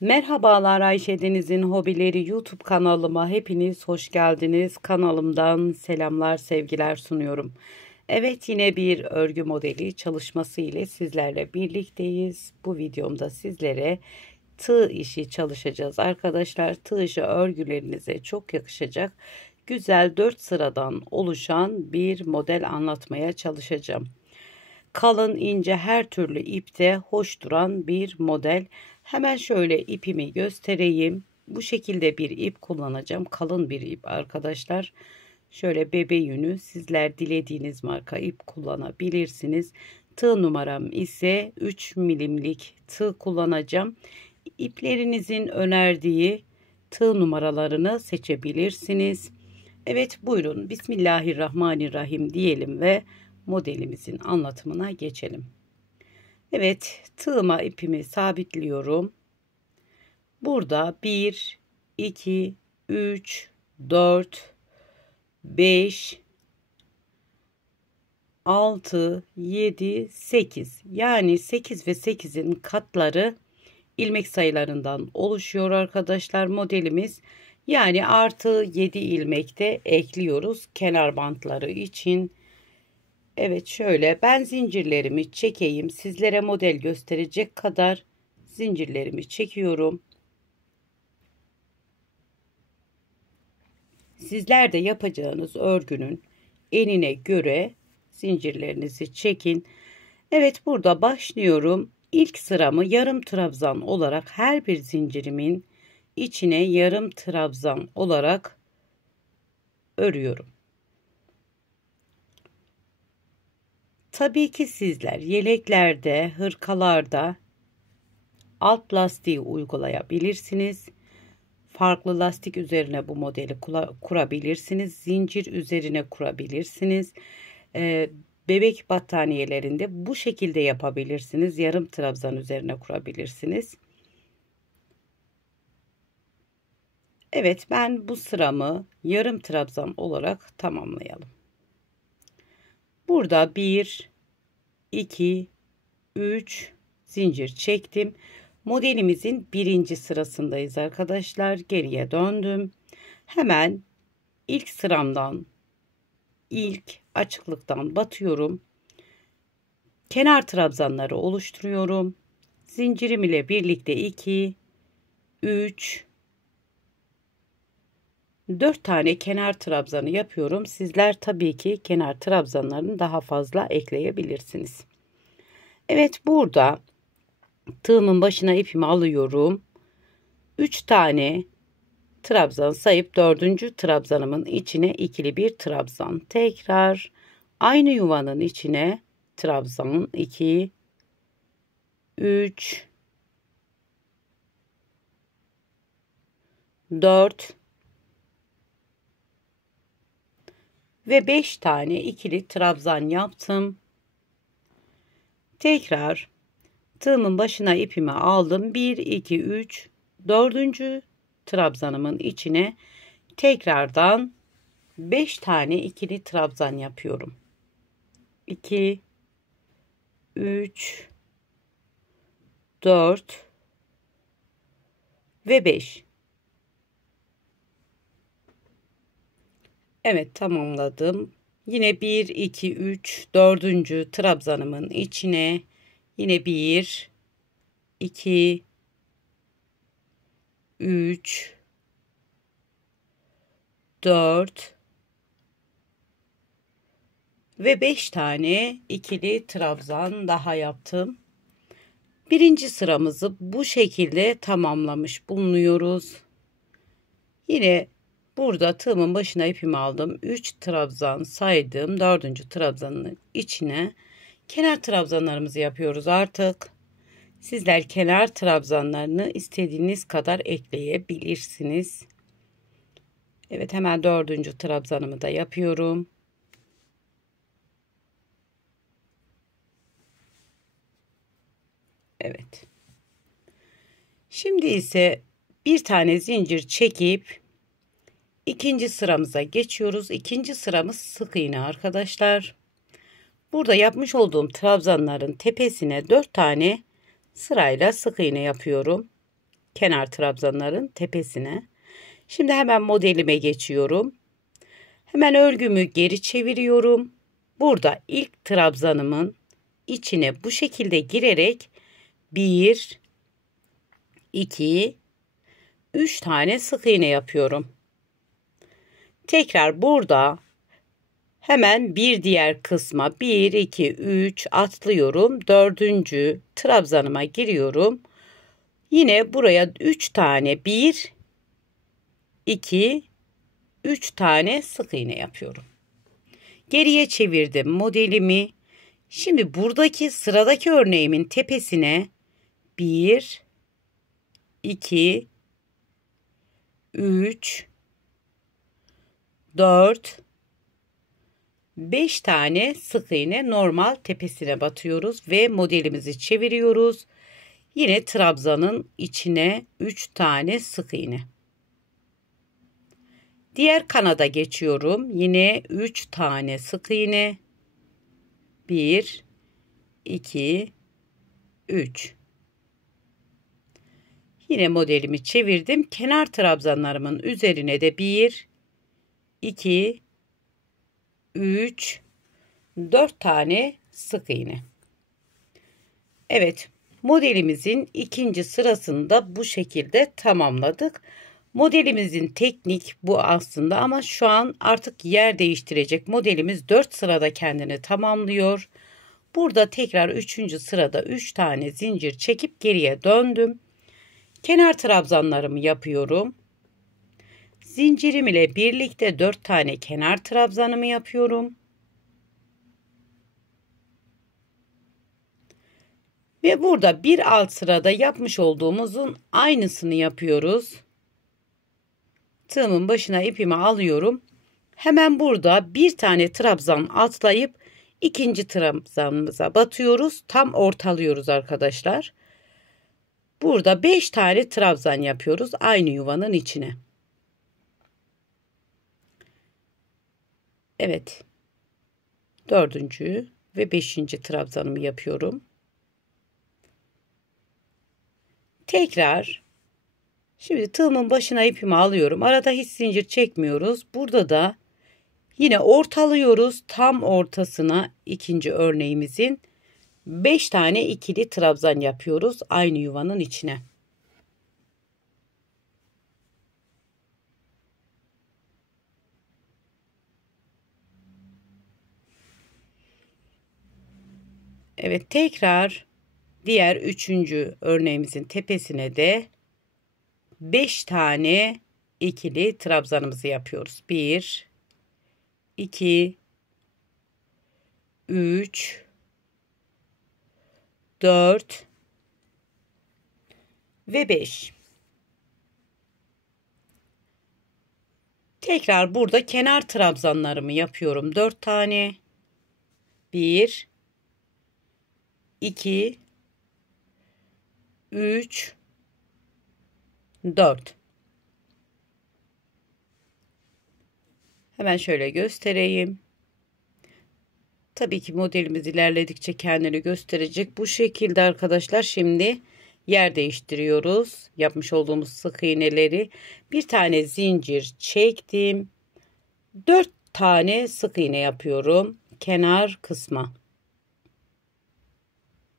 Merhabalar, Ayşe Deniz'in Hobileri YouTube kanalıma hepiniz hoş geldiniz. Kanalımdan selamlar, sevgiler sunuyorum. Evet, yine bir örgü modeli çalışması ile sizlerle birlikteyiz. Bu videomda sizlere tığ işi çalışacağız arkadaşlar. Tığ işi örgülerinize çok yakışacak güzel 4 sıradan oluşan bir model anlatmaya çalışacağım. Kalın, ince, her türlü ipte hoş duran bir model. Hemen şöyle ipimi göstereyim. Bu şekilde bir ip kullanacağım. Kalın bir ip arkadaşlar. Şöyle bebe yünü, sizler dilediğiniz marka ip kullanabilirsiniz. Tığ numaram ise 3 milimlik tığ kullanacağım. İplerinizin önerdiği tığ numaralarını seçebilirsiniz. Evet, buyurun Bismillahirrahmanirrahim diyelim ve modelimizin anlatımına geçelim. Evet, tığıma ipimi sabitliyorum. Burada 1, 2, 3, 4, 5, 6, 7, 8. Yani 8 ve 8'in katları ilmek sayılarından oluşuyor arkadaşlar modelimiz. Yani artı 7 ilmek de ekliyoruz kenar bantları için. Evet, şöyle ben zincirlerimi çekeyim. Sizlere model gösterecek kadar zincirlerimi çekiyorum. Sizler de yapacağınız örgünün enine göre zincirlerinizi çekin. Evet, burada başlıyorum. İlk sıramı yarım trabzan olarak her bir zincirimin içine yarım trabzan olarak örüyorum. Tabii ki sizler yeleklerde, hırkalarda alt lastiği uygulayabilirsiniz. Farklı lastik üzerine bu modeli kurabilirsiniz. Zincir üzerine kurabilirsiniz. Bebek battaniyelerinde bu şekilde yapabilirsiniz. Yarım trabzan üzerine kurabilirsiniz. Evet, ben bu sıramı yarım trabzan olarak tamamlayalım. Burada 1, 2, 3 zincir çektim. Modelimizin birinci sırasındayız arkadaşlar. Geriye döndüm. Hemen ilk sıramdan, ilk açıklıktan batıyorum. Kenar trabzanları oluşturuyorum. Zincirim ile birlikte 2, 3, 4 tane kenar trabzanı yapıyorum. Sizler tabii ki kenar trabzanlarını daha fazla ekleyebilirsiniz. Evet, burada tığımın başına ipimi alıyorum. 3 tane trabzan sayıp 4. trabzanımın içine ikili bir trabzan. Tekrar aynı yuvanın içine trabzan 2, 3, 4 ve 5 tane ikili trabzan yaptım. Tekrar tığımın başına ipimi aldım. 1, 2, 3, 4. trabzanımın içine tekrardan 5 tane ikili trabzan yapıyorum. 2, 3, 4 ve 5. Evet, tamamladım. Yine 1, 2, 3, 4. trabzanımın içine yine 1, 2, 3, 4 ve 5 tane ikili trabzan daha yaptım. Birinci sıramızı bu şekilde tamamlamış bulunuyoruz. Yine burada tığımın başına ipimi aldım. 3 trabzan saydım. 4. trabzanın içine kenar trabzanlarımızı yapıyoruz artık. Sizler kenar trabzanlarını istediğiniz kadar ekleyebilirsiniz. Evet, hemen 4. trabzanımı da yapıyorum. Evet. Şimdi ise bir tane zincir çekip ikinci sıramıza geçiyoruz. İkinci sıramız sık iğne arkadaşlar. Burada yapmış olduğum trabzanların tepesine 4 tane sırayla sık iğne yapıyorum. kenar trabzanların tepesine. Şimdi hemen modelime geçiyorum. Hemen örgümü geri çeviriyorum. Burada ilk trabzanımın içine bu şekilde girerek 1, 2, 3 tane sık iğne yapıyorum. Tekrar burada hemen bir diğer kısma 1, 2, 3 atlıyorum. 4. trabzanıma giriyorum. Yine buraya 3 tane 1, 2, 3 tane sık iğne yapıyorum. Geriye çevirdim modelimi. Şimdi buradaki sıradaki örneğimin tepesine 1, 2, 3, 4, 5 tane sık iğne normal tepesine batıyoruz ve modelimizi çeviriyoruz. Yine trabzanın içine 3 tane sık iğne. Diğer kanada geçiyorum. Yine 3 tane sık iğne. 1, 2, 3. Yine modelimi çevirdim. Kenar trabzanlarımın üzerine de 1, 2, 3, 4 tane sık iğne. Evet, modelimizin ikinci sırasını da bu şekilde tamamladık. Modelimizin teknik bu aslında ama şu an artık yer değiştirecek. Modelimiz 4 sırada kendini tamamlıyor. Burada tekrar 3. sırada 3 tane zincir çekip geriye döndüm. Kenar trabzanlarımı yapıyorum. Zincirim ile birlikte 4 tane kenar trabzanımı yapıyorum. Ve burada bir alt sırada yapmış olduğumuzun aynısını yapıyoruz. Tığımın başına ipimi alıyorum. Hemen burada bir tane trabzan atlayıp ikinci trabzanımıza batıyoruz. Tam ortalıyoruz arkadaşlar. Burada 5 tane trabzan yapıyoruz aynı yuvanın içine. Evet. 4. ve 5. trabzanımı yapıyorum. Tekrar şimdi tığımın başına ipimi alıyorum. Arada hiç zincir çekmiyoruz. Burada da yine ortalıyoruz. Tam ortasına ikinci örneğimizin 5 tane ikili trabzan yapıyoruz aynı yuvanın içine. Evet, tekrar diğer 3. örneğimizin tepesine de 5 tane ikili trabzanımızı yapıyoruz. 1, 2, 3, 4 ve 5. Tekrar burada kenar trabzanlarımı yapıyorum. 4 tane. 1, 2, 3, 4. Hemen şöyle göstereyim. Tabii ki modelimiz ilerledikçe kendini gösterecek. Bu şekilde arkadaşlar şimdi yer değiştiriyoruz. Yapmış olduğumuz sık iğneleri bir tane zincir çektim. 4 tane sık iğne yapıyorum kenar kısma.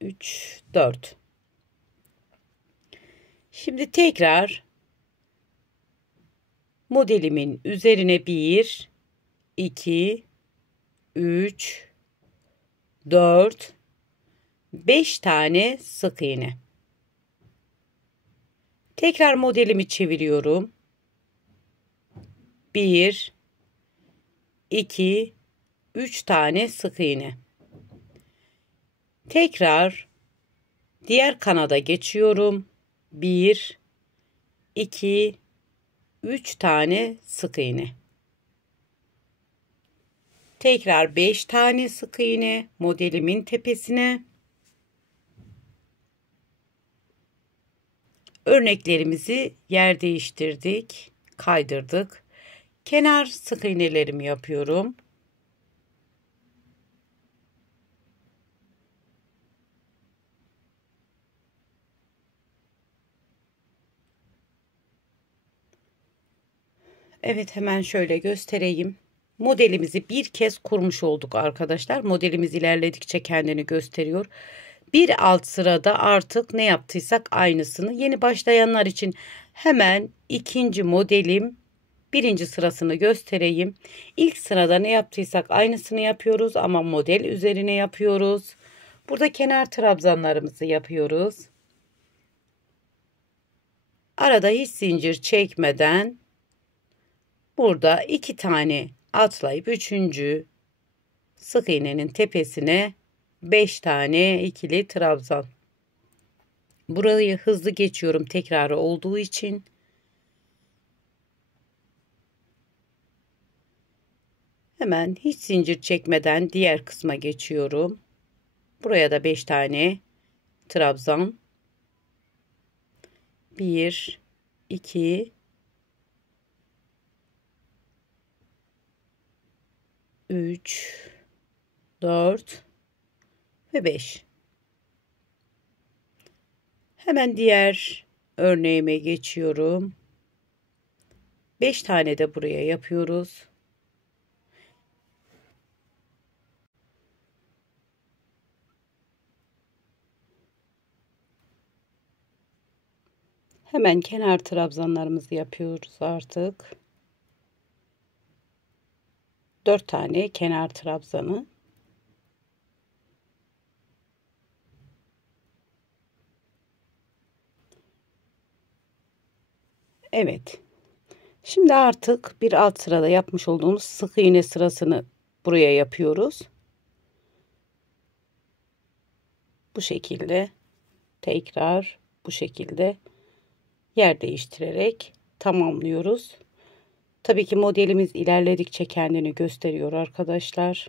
3, 4. Şimdi tekrar modelimin üzerine 1, 2, 3, 4, 5 tane sık iğne. Tekrar modelimi çeviriyorum. 1, 2, 3 tane sık iğne. Tekrar diğer kanada geçiyorum. 1, 2, 3 tane sık iğne. Tekrar 5 tane sık iğne modelimin tepesine. Örneklerimizi yer değiştirdik, kaydırdık. Kenar sık iğnelerimi yapıyorum. Evet, hemen şöyle göstereyim. Modelimizi bir kez kurmuş olduk arkadaşlar. Modelimiz ilerledikçe kendini gösteriyor. Bir alt sırada artık ne yaptıysak aynısını. Yeni başlayanlar için hemen ikinci modelim birinci sırasını göstereyim. İlk sırada ne yaptıysak aynısını yapıyoruz ama model üzerine yapıyoruz. Burada kenar trabzanlarımızı yapıyoruz. Arada hiç zincir çekmeden burada 2 tane atlayıp 3. sık iğnenin tepesine 5 tane ikili trabzan. Burayı hızlı geçiyorum tekrarı olduğu için. Hemen hiç zincir çekmeden diğer kısma geçiyorum. Buraya da 5 tane trabzan. 1 2 3 4 ve 5. Hemen diğer örneğime geçiyorum. 5 tane de buraya yapıyoruz. Hemen kenar trabzanlarımızı yapıyoruz artık. 4 tane kenar trabzanı. Evet. Şimdi artık bir alt sırada yapmış olduğumuz sık iğne sırasını buraya yapıyoruz. Bu şekilde tekrar bu şekilde yer değiştirerek tamamlıyoruz. Tabii ki modelimiz ilerledikçe kendini gösteriyor arkadaşlar.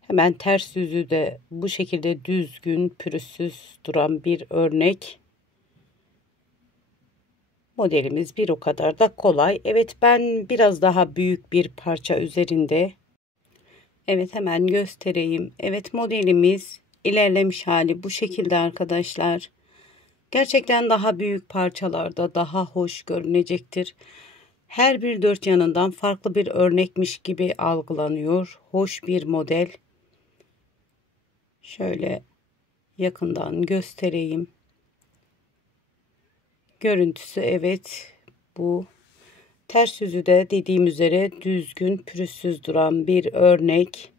Hemen ters yüzü de bu şekilde düzgün, pürüzsüz duran bir örnek. Modelimiz bir o kadar da kolay. Evet, ben biraz daha büyük bir parça üzerinde. Evet, hemen göstereyim. Evet, modelimiz ilerlemiş hali bu şekilde arkadaşlar. Gerçekten daha büyük parçalarda daha hoş görünecektir. Her bir dört yanından farklı bir örnekmiş gibi algılanıyor. Hoş bir model. Şöyle yakından göstereyim. Görüntüsü evet bu. Ters yüzü de dediğim üzere düzgün, pürüzsüz duran bir örnek.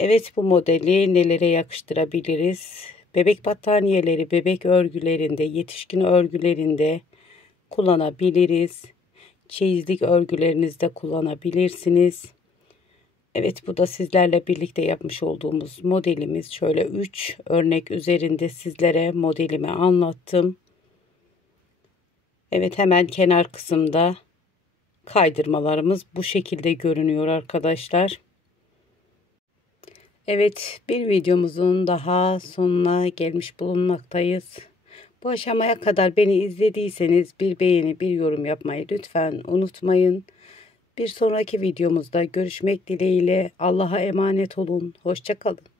Evet, bu modeli nelere yakıştırabiliriz? Bebek battaniyeleri, bebek örgülerinde, yetişkin örgülerinde kullanabiliriz. Çeyizlik örgülerinizde kullanabilirsiniz. Evet, bu da sizlerle birlikte yapmış olduğumuz modelimiz. Şöyle 3 örnek üzerinde sizlere modelimi anlattım. Evet, hemen kenar kısımda kaydırmalarımız bu şekilde görünüyor arkadaşlar. Evet, bir videomuzun daha sonuna gelmiş bulunmaktayız. Bu aşamaya kadar beni izlediyseniz bir beğeni, bir yorum yapmayı lütfen unutmayın. Bir sonraki videomuzda görüşmek dileğiyle. Allah'a emanet olun. Hoşça kalın.